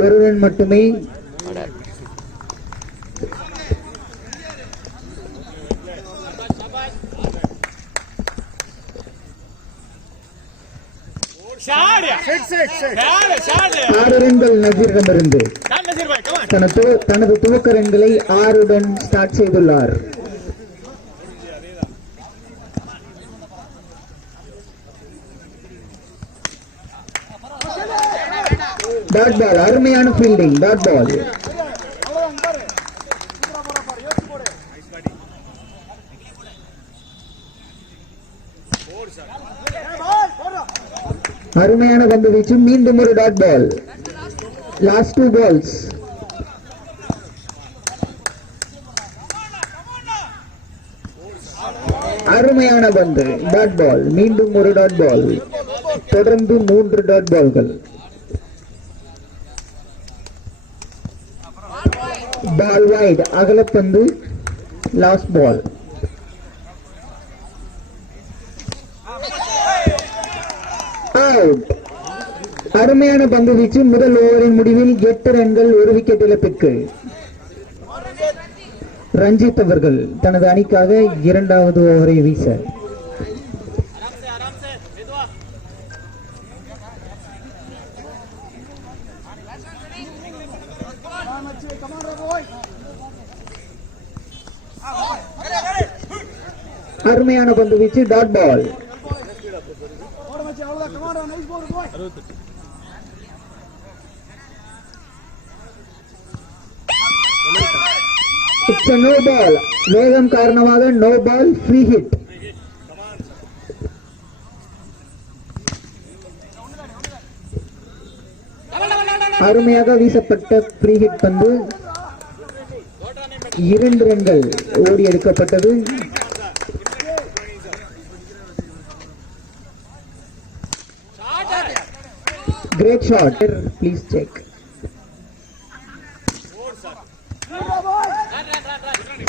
ஒரு ரன் மட்டுமே. ஆறு ரன்கள் நசீரிடமிருந்து தனது துவக்க ரன்களை 6 ஸ்டார்ட் செய்துள்ளார். டாட் பால், அருமையான ஃபீல்டிங். Dot ball. அருமையான பந்து வீச்சு. மீண்டும் ஒரு டாட் பால். Last 2 balls. அருமையான பந்து. Dot ball. மீண்டும் ஒரு டாட் பால். தொடர்ந்து 3 டாட் பால்கள். Ball wide. அகலப்பந்து. Last ball. அவுட். அருமையான பந்து வீச்சு. முதல் ஓவரின் முடிவில் 8 ரன்கள், 1 விக்கெட் இழப்பிற்கு. ரஞ்சித் அவர்கள் தனது அணிக்காக 2வது ஓவரை வீச. அருமையான பந்து வீச்சு. Dot ball. It's a no ball. வேகம் காரணமாக நோ பால். Free hit. அருமையாக வீசப்பட்ட ஃப்ரீ ஹிட் பந்து 2 ரன்கள் ஓடி எடுக்கப்பட்டது. Great shot. Please check.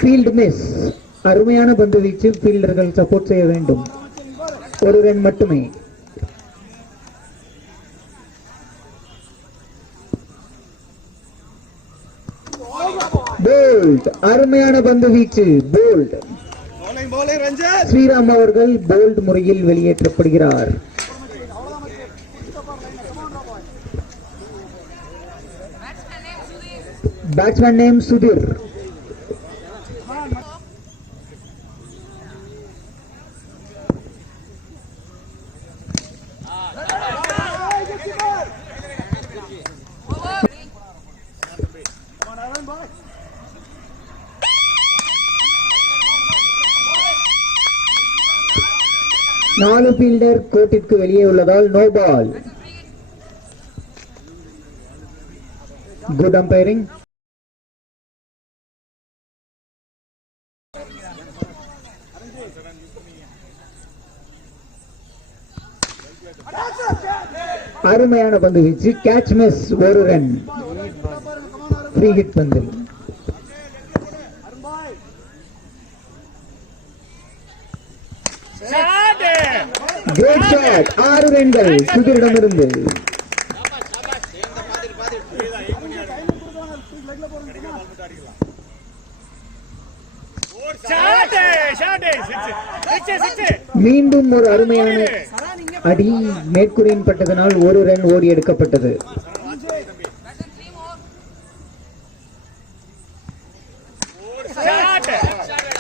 Field miss. அருமையான பந்து வீச்சு. ஃபீல்டர்கள் சப்போர்ட் செய்ய வேண்டும். 1 ரன் மட்டுமே. போல்ட். அருமையான பந்து வீச்சு. போல்ட். ஸ்ரீராம் அவர்கள் போல்ட் முறையில் வெளியேற்றப்படுகிறார். Batsman name Sudhir. நாலு ஃபீல்டர் கோர்ட்டிற்கு வெளியே உள்ளதால் நோ பால். Good umpiring. அருமையான பந்து வீச்சு. Catch miss. 1 run. Free hit பந்து. Great shot. 6 ரன்கள் சுதிரிடமிருந்து. மீண்டும் ஒரு அருமையான அடி மேற்கூரையின் பட்டதனால் 1 ரன் ஓடி எடுக்கப்பட்டது.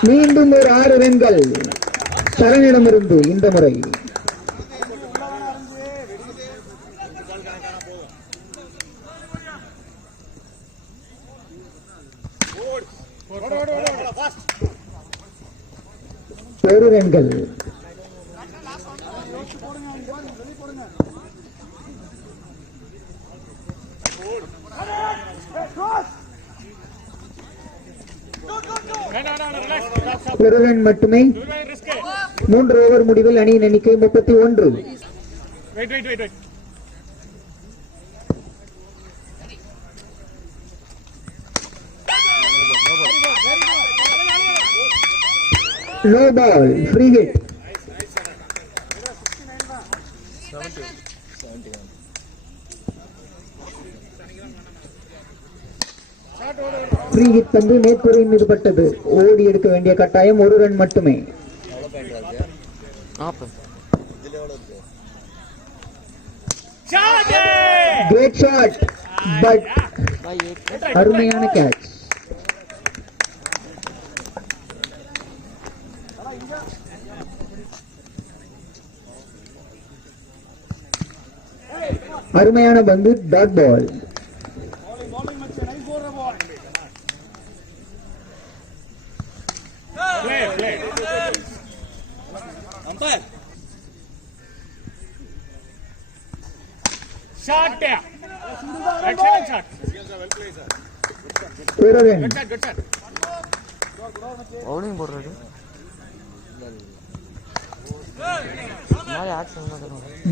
மீண்டும் ஒரு 6 ரன்கள் சரணிடமிருந்து. இந்த முறை ஒரு ரன்கள். ஒரு ரன் மட்டுமே. 3 ஓவர் முடிவில் அணியின் எண்ணிக்கை 31. No ball, free hit. Free hit வந்து மேற்கூரையின் மீது பட்டது. ஓடி எடுக்க வேண்டிய கட்டாயம், ஒரு ரன் மட்டுமே. கிரேட் ஷாட், பட் அருமையான கேட்ச். அருமையான பந்து, டாட் பால்.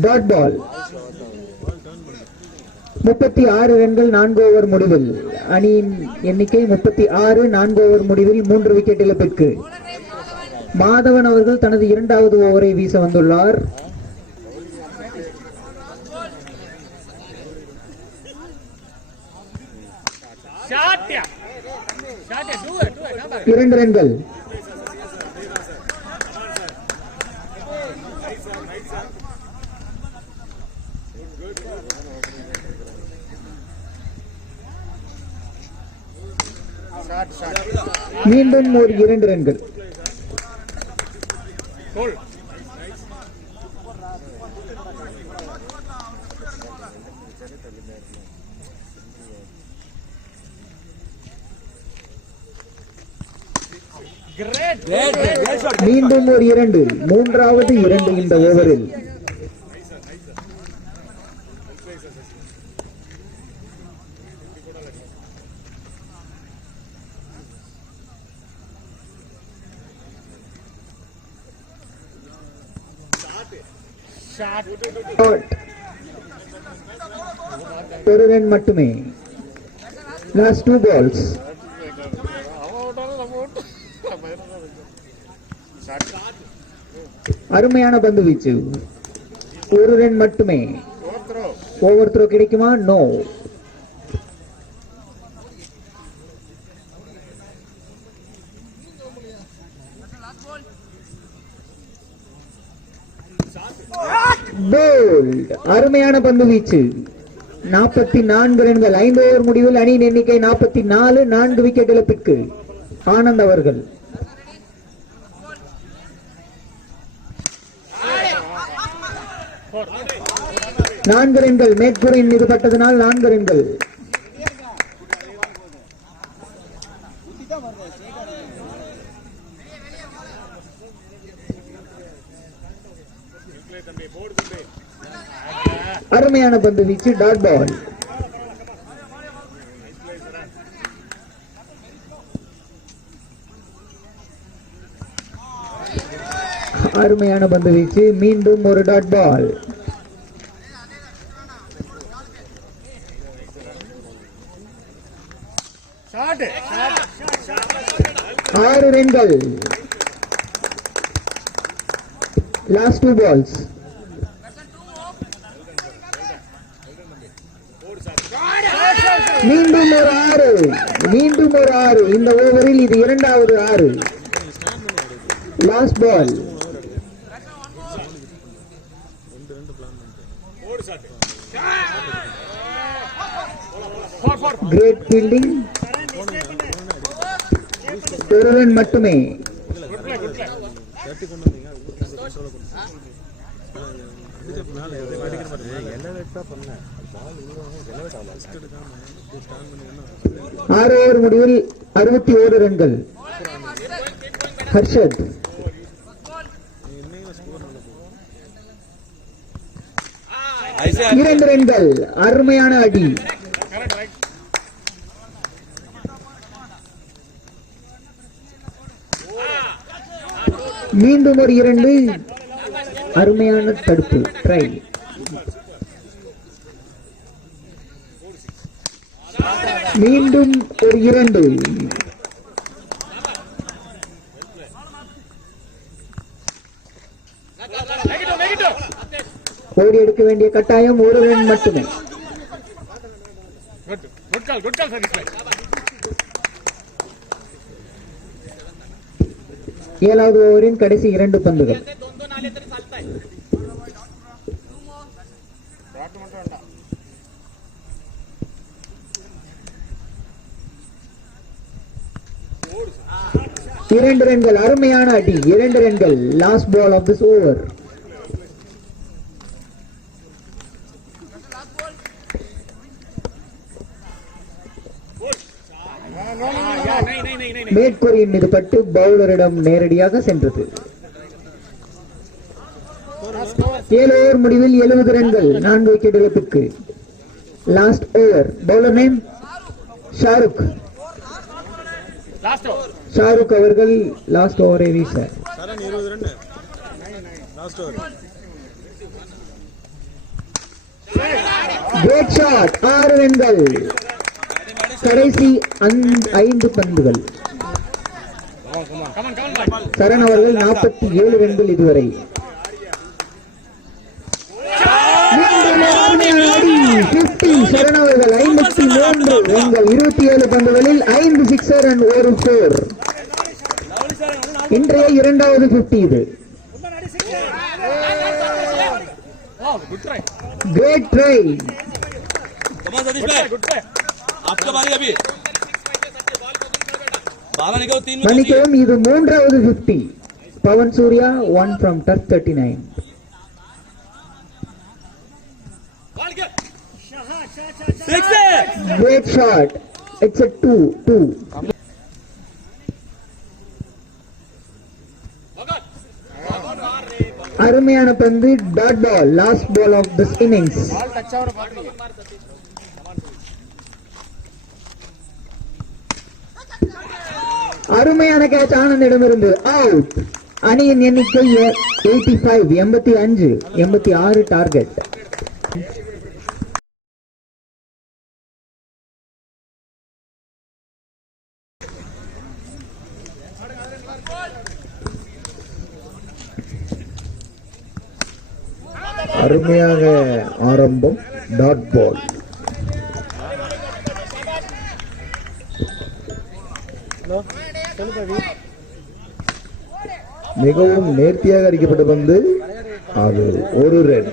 Dot ball. 36 ரன்கள் 4 ஓவர் முடிவில். அணியின் எண்ணிக்கை 36. 4 ஓவர் முடிவில் 3 விக்கெட் இழப்பிற்கு. மாதவன் அவர்கள் தனது 2வது ஓவரை வீச வந்துள்ளார். இரண்டு ரன்கள். மீண்டும் ஒரு 2 ரன்கள். மீண்டும் ஒரு 2. 3வது 2 இந்த ஓவரில். ஒரு ரன் மட்டுமே. Last 2 balls. அருமையான பந்து வீச்சு. ஒரு ரன் மட்டுமே. ஓவர் த்ரோ கிடைக்குமா? நோ. போல்ட். அருமையான பந்து வீச்சு. 44 ரன்கள். 5 ஓவர் முடிவில் அணியின் எண்ணிக்கை 44. 4 விக்கெட் இழப்பிற்கு. ஆனந்த் அவர்கள். நான்கு ரன்கள். மேற்கூரையின் மீது பட்டதனால் 4 ரன்கள். அருமையான பந்து வீச்சு, டாட் பால். அருமையான பந்து வீச்சு, மீண்டும் ஒரு டாட் பால். 6 ரன்கள். Last 2 balls. மீண்டும் ஒரு 6. மீண்டும் ஒரு 6. இந்த ஓவரில் இது 2வது 6. Last ball. Great fielding. ஒரு ரன் மட்டுமே. ஆறு ஓவர் முடிவில் 61 ரன்கள். ஹர்ஷத். இரண்டு ரன்கள். அருமையான அடி. மீண்டும் ஒரு 2. அருமையான தடுப்பு. ட்ரை. மீண்டும் ஒரு 2. ஓடி எடுக்க வேண்டிய கட்டாயம் ஒரு ரன் மட்டுமே. ஏழாவது ஓவரின் கடைசி 2 பந்துகள். இரண்டு ரன்கள். அருமையான அடி. 2 ரன்கள். Last ball of this over. மேற்கூறியின் மீது பட்டு பவுலரிடம் நேரடியாக சென்றது. 7 ஓவர் முடிவில் 70 ரன்கள். 4 விக்கெட் இழப்பிற்கு. Last over. Bowler name Shahrukh. Shahrukh அவர்கள் லாஸ்ட் ஓவரை வீச. Great shot. 6 ரன்கள். கடைசி 5 பந்துகள். சரண் அவர்கள் 47 ரன்கள் இதுவரை. சரண் அவர்கள் 53 ரன்கள். 27 பந்துகளில் 5 சிக்ஸர் அண்ட் 1 4. இன்றைய 2வது 50 இது. Great try. மன்னிக்கவும், இது 3வது 50. Pawan Surya 1 from turf 39. Great shot. It's a 2-2. அருமையான பந்து. Dot ball. Last ball of this innings. அருமையான கேட்ச் ஆனந்திடமிருந்து. அவுட். அணியின் எண்ணிக்கை 85. 85. 86 டார்கெட். அருமையாக ஆரம்பம். Dot ball. மிகவும் நேர்த்தியாக அடிக்கப்பட்ட பந்து. அது 1 ரன்.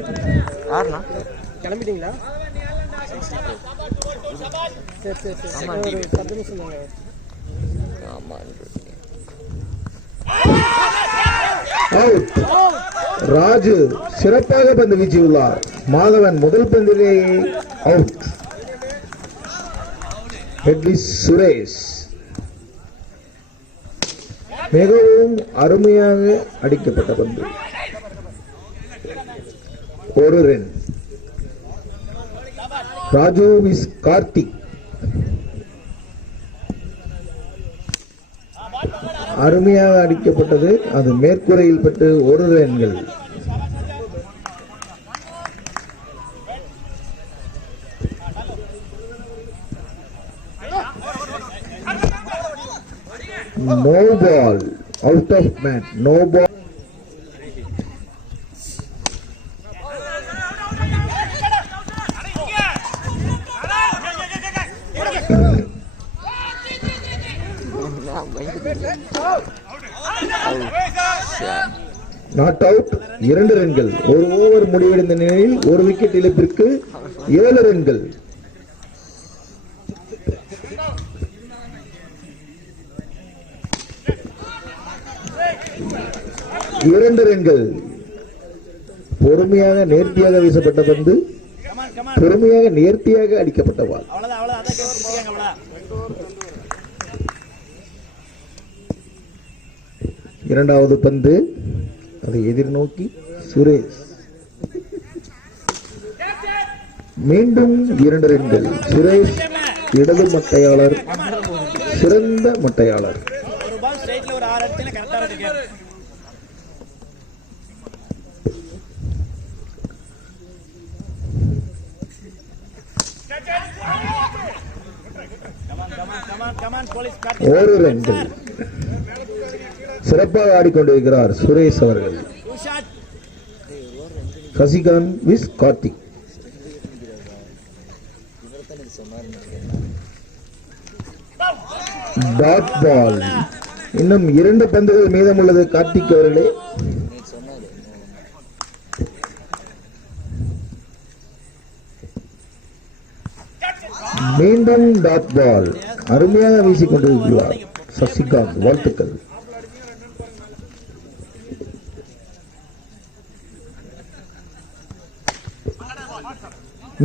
ராஜு சிறப்பாக பந்து வீசியுள்ளார். மாதவன் முதல் பந்திலேயே அவுட். சுரேஷ் மிகவும் அருமையாக அடிக்கப்பட்ட பந்து. 1 ரன். ராஜு மிஸ் கார்த்திக். அருமையாக அடிக்கப்பட்டது. அது மேற்கூரையில் பட்டு 1 ரன்கள். No ball. Out of man. No ball. Not out. 2 ரன்கள். 1 ஓவர் முடிவடைந்த நிலையில் 1 விக்கெட் இழப்பிற்கு 7 ரன்கள். இரண்டு ரன்கள். பொறுமையாக நேர்த்தியாக வீசப்பட்ட பந்து. பொறுமையாக நேர்த்தியாக அடிக்கப்பட்ட பால். இரண்டாவது பந்து. அதை எதிர்நோக்கி சுரேஷ். மீண்டும் 2 ரன்கள். சுரேஷ் இடது மட்டையாளர். சிறந்த மட்டையாளர். ஒரு ரன்கள். சிறப்பாக ஆடிக்கொண்டிருக்கிறார் சுரேஷ் அவர்கள். சசிகாந்த் விஸ் கார்த்திக். Dot ball. இன்னும் 2 பந்துகள் மீதம் உள்ளது கார்த்திக் அவர்களே. மீண்டும் டாட் பால். அருமையாக வீசிக் கொண்டிருக்கிறார் சசிகாந்த். வாழ்த்துக்கள்.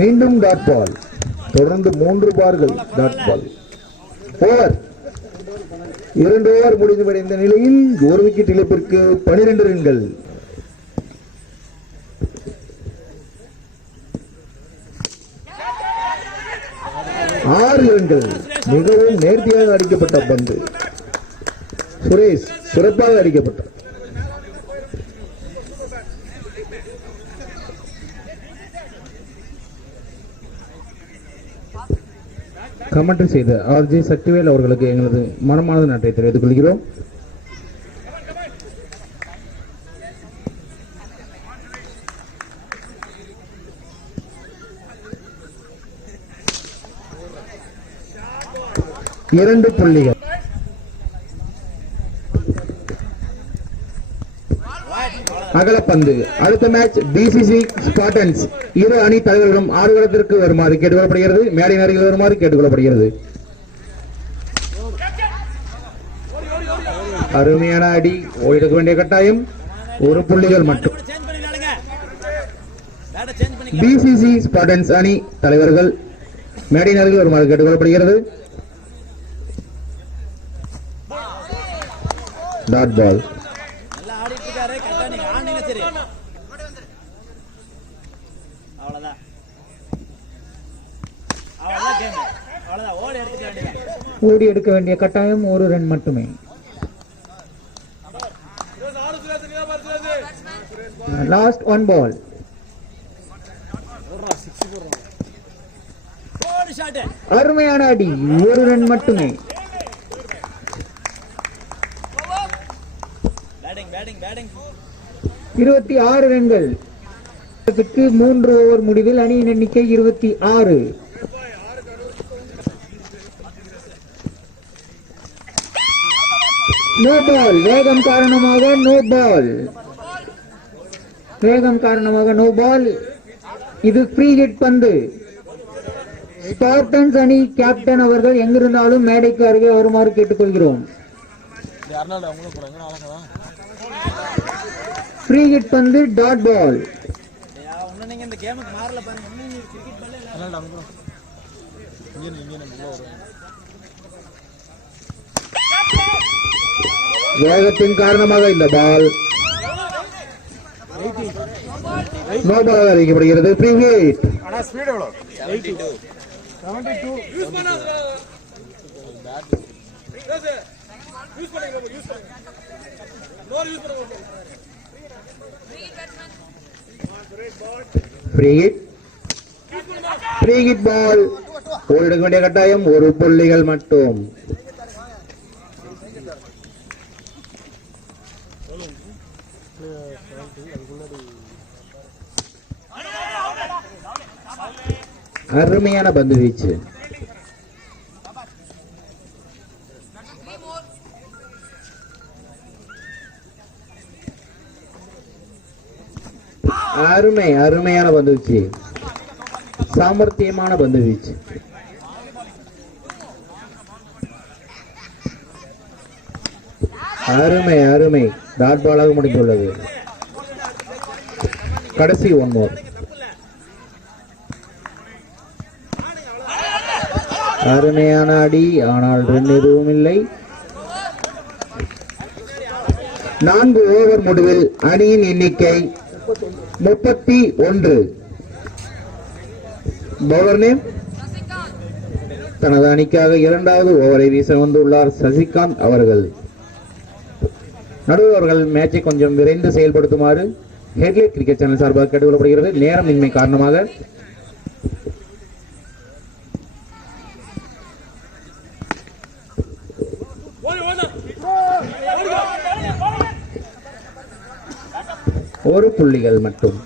மீண்டும் டாட் பால். தொடர்ந்து 3 பார்கள் டாட் பால். ஓவர். 2 ஓவர் முடிவடைந்த நிலையில் 1 விக்கெட் இழப்பிற்கு 12 ரன்கள். ஆறு ரன்கள். மிகவும் நேர்த்தியாக அடிக்கப்பட்ட பந்து. சுரேஷ் சிறப்பாக அடிக்கப்பட்டார். கமெண்ட்ரி செய்த ஆர்ஜே சக்திவேல் அவர்களுக்கு எங்களது மனமார்ந்த நன்றியை தெரிவித்துக் கொள்கிறோம். இரண்டு புள்ளிகள். அகலப்பந்து. அடுத்த மேட்ச் டிசிசி ஸ்பார்டன்ஸ். இரு அணி தலைவர்களும் ஆடுகளத்திற்கு வருமாறு கேட்டுக்கொள்ளப்படுகிறது. மேடை அருகில் வருமாறு கேட்டுக்கொள்ளப்படுகிறது. அருமையான அடி. ஓய்வெடுக்க வேண்டிய கட்டாயம். 1 புள்ளிகள் மட்டும். டிசிசி ஸ்பார்டன்ஸ் அணி தலைவர்கள் மேடை அருகில் வருமாறு கேட்டுக்கொள்ளப்படுகிறது. Dot ball. ஓடி எடுக்க வேண்டிய கட்டாயம் 1 ரன் மட்டுமே. லாஸ்ட் 1 பால். அருமையான அடி. 1 ரன் மட்டுமே. 26 ரன்கள். 3 ஓவர் முடிவில் அணியின் எண்ணிக்கை 26. No ball. வேகம் காரணமாக நோ பால். No ball. இது ஃப்ரீ ஹிட் பந்து. ஸ்பார்டன்ஸ் அணி கேப்டன் அவர்கள் எங்கிருந்தாலும் மேடைக்கு அருகே வருமாறு கேட்டுக்கொள்கிறோம். ஃப்ரீ ஹிட் பந்து. Dot ball. வேகத்தின் காரணமாக இந்த பால் நோ பால் அறிவிக்கப்படுகிறது. Free hit. Free hit ball. ஓடிக்க வேண்டிய கட்டாயம் 1 புள்ளிகள் மட்டும். அருமையான பந்து வீச்சு. அருமையான பந்து வீச்சு. சாமர்த்தியமான பந்து வீச்சு. அருமை. டாட் பாலாக முடிந்துள்ளது. கடைசி 1 more. அருமையான அடி. ஆனால் ரன் எதுவும் இல்லை. 4 ஓவர் முடிவில் அணியின் எண்ணிக்கை 31. Bowler name. தனது அணிக்காக 2வது ஓவரை வீச வந்துள்ளார் சசிகாந்த் அவர்கள். நடுவர் அவர்கள் மேட்சை கொஞ்சம் விரைந்து செயல்படுத்துமாறு ஹெட்லைட் கிரிக்கெட் சேனல் சார்பாக கேட்டுக்கொள்ளப்படுகிறது. நேரமின்மை காரணமாக ஒரு புள்ளிகள் மட்டும்.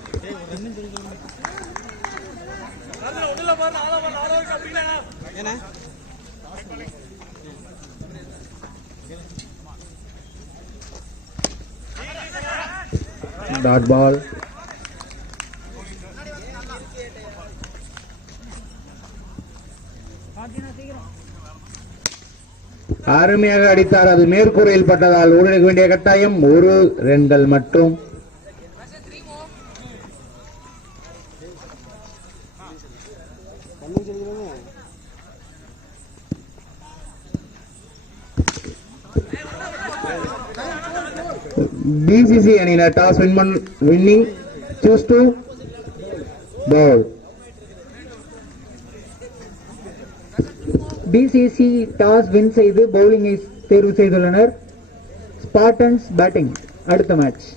Dot ball. அருமையாக அடித்தார். அது மேற்கூரையில் பட்டதால் ஓடிக்க வேண்டிய கட்டாயம். 1 ரன்கள் மட்டும். BCC அணியினர் toss winning choose to bowl. BCC toss win செய்து பவுலிங்கை தேர்வு செய்துள்ளனர். Spartans batting. அடுத்த மேட்ச்.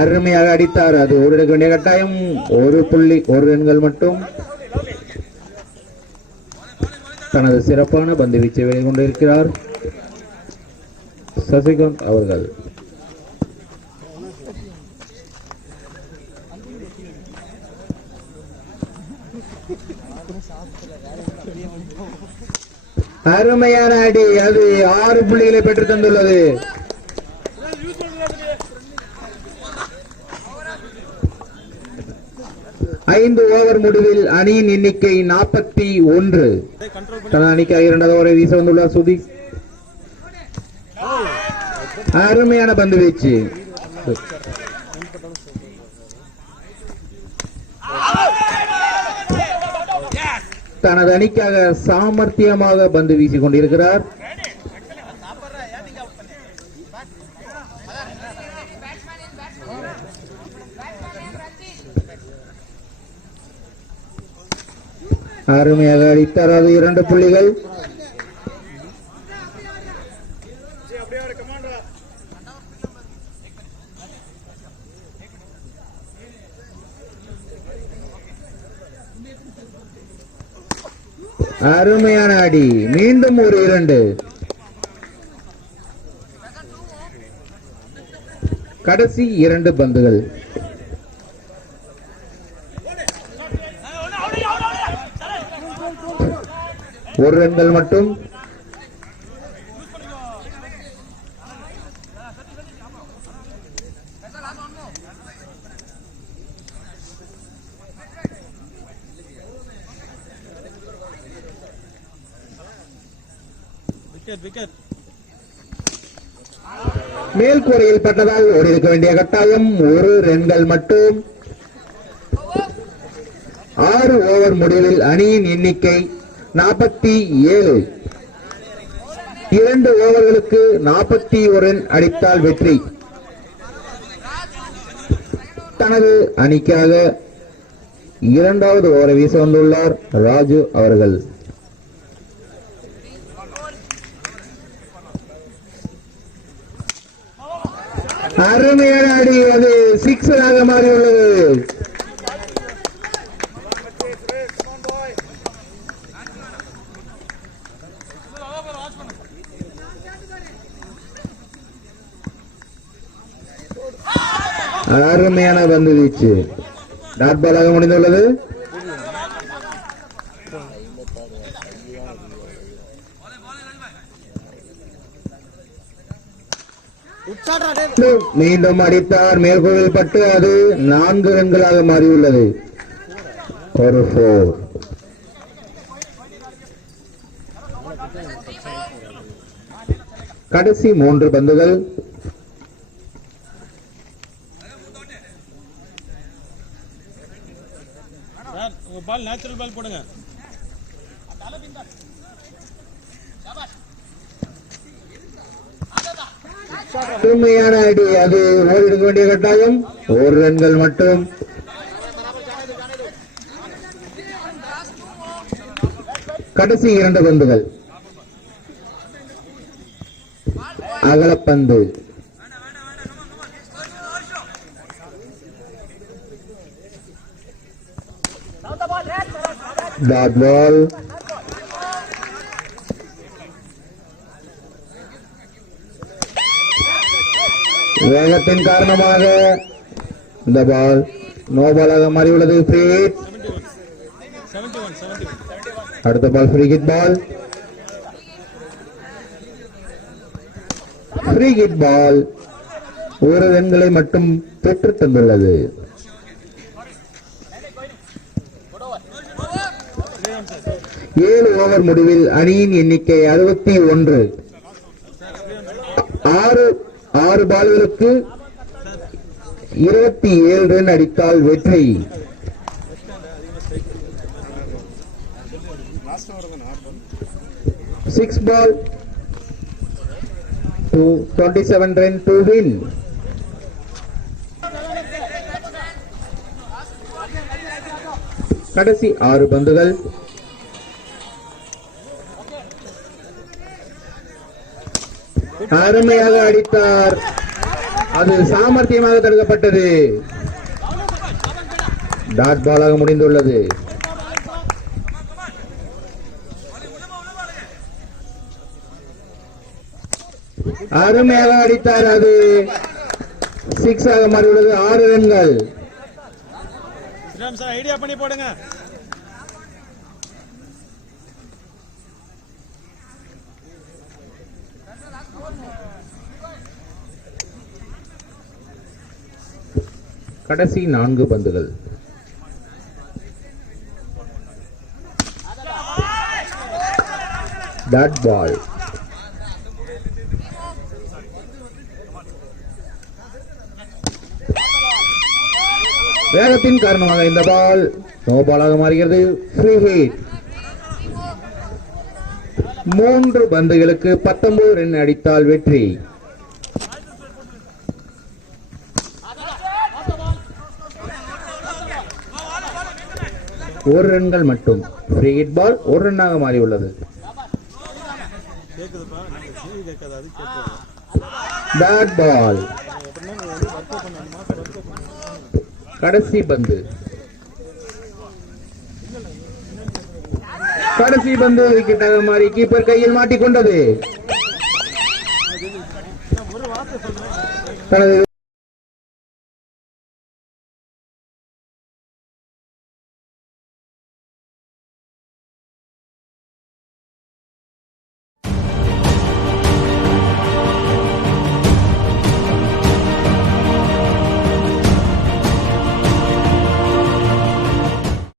அருமையாக அடித்தார். அது ஓடிக்க வேண்டிய கட்டாயம். 1 ரன்கள் மட்டும். தனது சிறப்பான பந்து வீச்சை வெளிக்கொண்டிருக்கிறார் சசிகாந்த் அவர்கள். அருமையான அடி. அது 6 புள்ளிகளை பெற்று தந்துள்ளது. ஐந்து ஓவர் முடிவில் அணியின் எண்ணிக்கை 41. தனது அணிக்காக 2வது ஓவரை வீச வந்துள்ளார் சுதீஷ். அருமையான பந்து வீச்சு. தனது அணிக்காக சாமர்த்தியமாக பந்து வீசிக் கொண்டிருக்கிறார். அருமையாக அடித்தார். அது 2 புள்ளிகள். அருமையான அடி. மீண்டும் ஒரு 2. கடைசி 2 பந்துகள். ஒரு ரன்கள் மட்டும். மேல்கூரையில் பட்டதால் ஓடிருக்க வேண்டிய கட்டாயம். 1 ரன்கள் மட்டும். 6 ஓவர் முடிவில் அணியின் எண்ணிக்கை 47. 2 ஓவர்களுக்கு 41 ரன் அடித்தால் வெற்றி. தனது அணிக்காக 2வது ஓவரை வீச வந்துள்ளார் ராஜு அவர்கள். அருமையான அடி. அது 6 ஆக மாறியுள்ளது. அருமையான பந்து வீச்சு. டாட் பாலாக முடிந்துள்ளது. மீண்டும் அடித்தார். மேற்கோளில் பட்டு அது 4 ரன்களாக மாறியுள்ளது. ஒரு 4. கடைசி 3 பந்துகள். பால் நேச்சுரல் பால் போடுங்க. உண்மையான அடி. அது ஓடிக்க வேண்டிய கட்டாயம். 1 ரன்கள் மட்டும். கடைசி 2 பந்துகள். அகலப்பந்து. Dot ball. வேகத்தின் காரணமாக இந்த பால் நோபாலாக மாறியுள்ளது. Free hit. 71. அடுத்த ball free hit ball. Free hit ball ஒரு ரன்களை மட்டும் பெற்று தந்துள்ளது. 7 ஓவர் முடிவில் அணியின் எண்ணிக்கை 61. 6 பால்களுக்கு 27 ரன் அடித்தால் வெற்றி. 6 ball to 27 run to win. கடைசி 6 பந்துகள். அருமையாக அடித்தார். அது சாமர்த்தியமாக தடுக்கப்பட்டது. டாட் பாலாக முடிந்துள்ளது. அருமையாக அடித்தார். அது 6 ஆக மாறியுள்ளது. 6 ரன்கள். சார் ஐடியா பண்ணி போடுங்க. கடைசி 4 பந்துகள். Dot ball. வேகத்தின் காரணமாக இந்த பால் நோ பாலாக மாறுகிறது. Free hit. 3 பந்துகளுக்கு 19 ரன் அடித்தால் வெற்றி. ஒரு ரன்கள் மட்டும். ஃப்ரீ ஹிட் பால் 1 ரன்னாக மாறியுள்ளது. Dot ball. கடைசி பந்து. கடைசி பந்து விக்கெட்டாக மாறி கீப்பர் கையில் மாட்டிக்கொண்டது. தனது